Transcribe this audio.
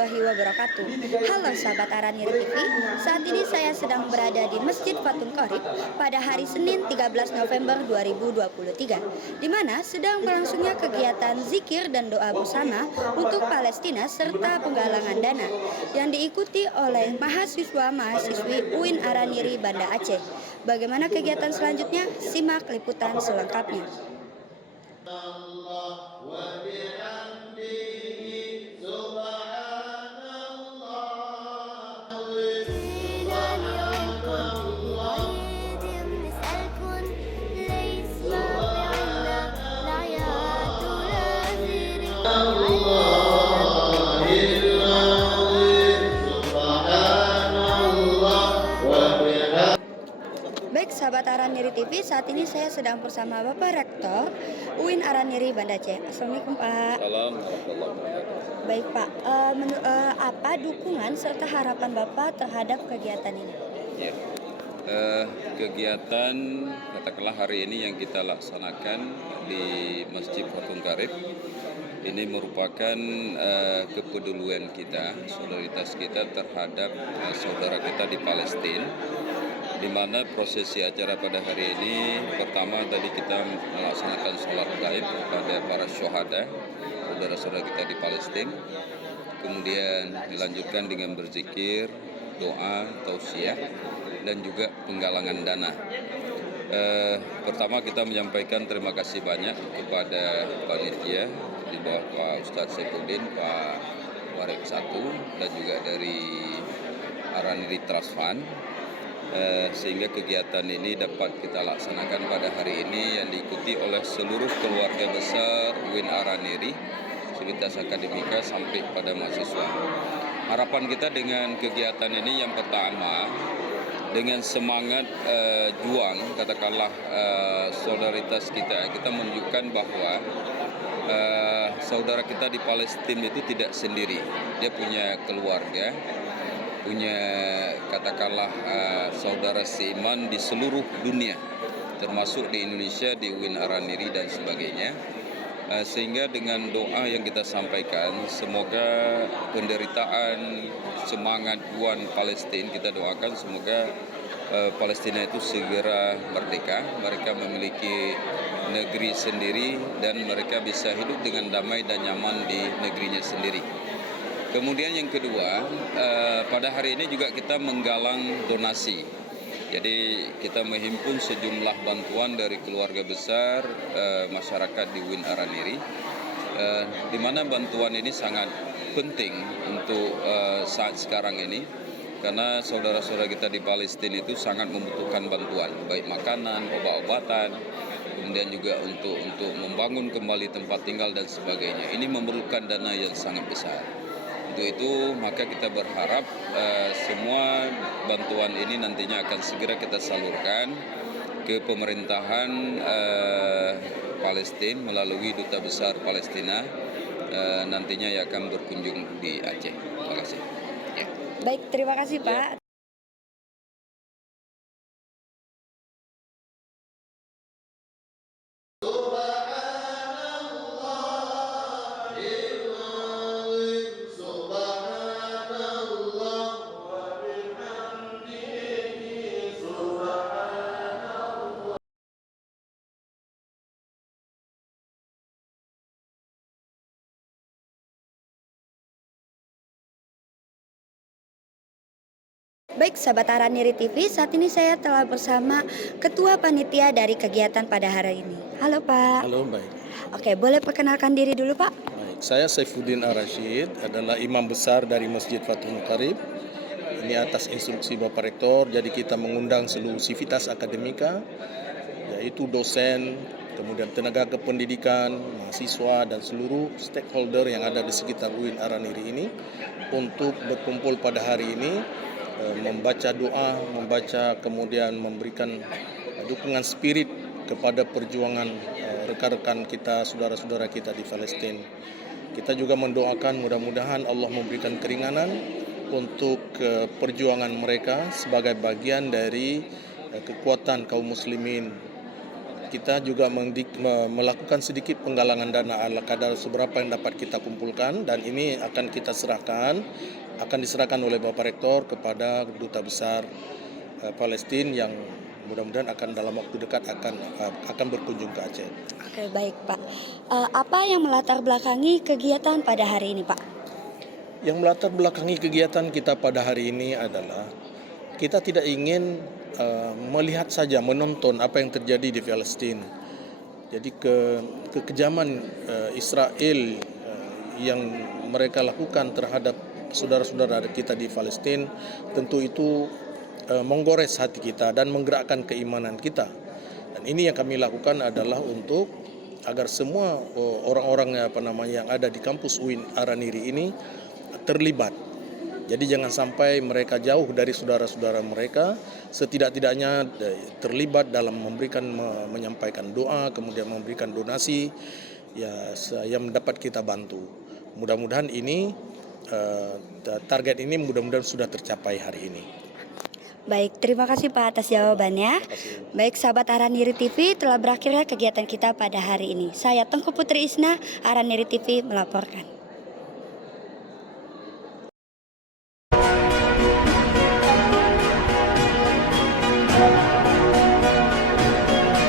warahmatullahi wabarakatuh. Halo sahabat Araniri TV, saat ini saya sedang berada di Masjid Fathul Qorib pada hari Senin 13 November 2023, di mana sedang berlangsungnya kegiatan zikir dan doa bersama untuk Palestina serta penggalangan dana yang diikuti oleh mahasiswa-mahasiswi UIN Araniri Banda Aceh. Bagaimana kegiatan selanjutnya? Simak liputan selengkapnya. Baik sahabat Araniri TV, saat ini saya sedang bersama Bapak Rektor UIN Araniri Banda Aceh. Assalamualaikum Pak. Salam warahmatullahi wabarakatuh. Baik Pak, apa dukungan serta harapan Bapak terhadap kegiatan ini? Ya. Kegiatan katakanlah hari ini yang kita laksanakan di Masjid Fathul Qorib ini merupakan kepedulian kita, solidaritas kita terhadap saudara kita di Palestina, di mana prosesi acara pada hari ini pertama tadi kita melaksanakan sholat gaib kepada para syuhada, saudara-saudara kita di Palestina, kemudian dilanjutkan dengan berzikir, doa, tausiah, dan juga penggalangan dana. Pertama kita menyampaikan terima kasih banyak kepada panitia di bawah Pak Ustadz Saifuddin, Pak Warek Satu, dan juga dari Araniri Trust Fund, sehingga kegiatan ini dapat kita laksanakan pada hari ini yang diikuti oleh seluruh keluarga besar UIN Araniri, Sivitas Akademika sampai pada mahasiswa. Harapan kita dengan kegiatan ini yang pertama, dengan semangat juang, katakanlah solidaritas kita menunjukkan bahwa saudara kita di Palestina itu tidak sendiri. Dia punya keluarga, punya katakanlah saudara seiman di seluruh dunia, termasuk di Indonesia, di UIN Araniri dan sebagainya. Sehingga dengan doa yang kita sampaikan, semoga penderitaan, semangat juang Palestina, kita doakan semoga Palestina itu segera merdeka, mereka memiliki negeri sendiri dan mereka bisa hidup dengan damai dan nyaman di negerinya sendiri. Kemudian yang kedua, pada hari ini juga kita menggalang donasi. Jadi kita menghimpun sejumlah bantuan dari keluarga besar masyarakat di UIN Araniri, di mana bantuan ini sangat penting untuk saat sekarang ini, karena saudara-saudara kita di Palestina itu sangat membutuhkan bantuan, baik makanan, obat-obatan, kemudian juga untuk membangun kembali tempat tinggal dan sebagainya. Ini memerlukan dana yang sangat besar. Untuk itu maka kita berharap semua bantuan ini nantinya akan segera kita salurkan ke pemerintahan Palestina melalui Duta Besar Palestina nantinya yang akan berkunjung di Aceh. Terima kasih. Ya. Baik, terima kasih Pak. Baik sahabat Araniri TV, saat ini saya telah bersama Ketua Panitia dari kegiatan pada hari ini. Halo Pak. Halo, baik. Oke, boleh perkenalkan diri dulu Pak? Baik, saya Saifuddin Ar-Rasyid, adalah imam besar dari Masjid Fathul Qorib. Ini atas instruksi Bapak Rektor, jadi kita mengundang seluruh Sivitas Akademika, yaitu dosen, kemudian tenaga kependidikan, mahasiswa, dan seluruh stakeholder yang ada di sekitar UIN Araniri ini untuk berkumpul pada hari ini, membaca doa, kemudian memberikan dukungan spirit kepada perjuangan rekan-rekan kita, saudara-saudara kita di Palestina. Kita juga mendoakan mudah-mudahan Allah memberikan keringanan untuk perjuangan mereka sebagai bagian dari kekuatan kaum muslimin kita juga melakukan sedikit penggalangan dana ala kadar seberapa yang dapat kita kumpulkan, dan ini akan diserahkan oleh Bapak Rektor kepada Duta Besar Palestina yang mudah-mudahan akan dalam waktu dekat akan berkunjung ke Aceh. Oke, baik Pak. Apa yang melatar belakangi kegiatan pada hari ini Pak? Yang melatar belakangi kegiatan kita pada hari ini adalah kita tidak ingin melihat saja, menonton apa yang terjadi di Palestina. Jadi kekejaman Israel yang mereka lakukan terhadap saudara-saudara kita di Palestina tentu itu menggores hati kita dan menggerakkan keimanan kita. Dan ini yang kami lakukan adalah untuk agar semua orang-orang yang ada di kampus UIN Araniri ini terlibat. Jadi jangan sampai mereka jauh dari saudara-saudara mereka, setidak-tidaknya terlibat dalam menyampaikan doa, kemudian memberikan donasi yang dapat kita bantu. Mudah-mudahan ini target ini mudah-mudahan sudah tercapai hari ini. Baik, terima kasih Pak atas jawabannya. Baik, sahabat Araniri TV, telah berakhirnya kegiatan kita pada hari ini. Saya Tengku Putri Isna, Araniri TV melaporkan.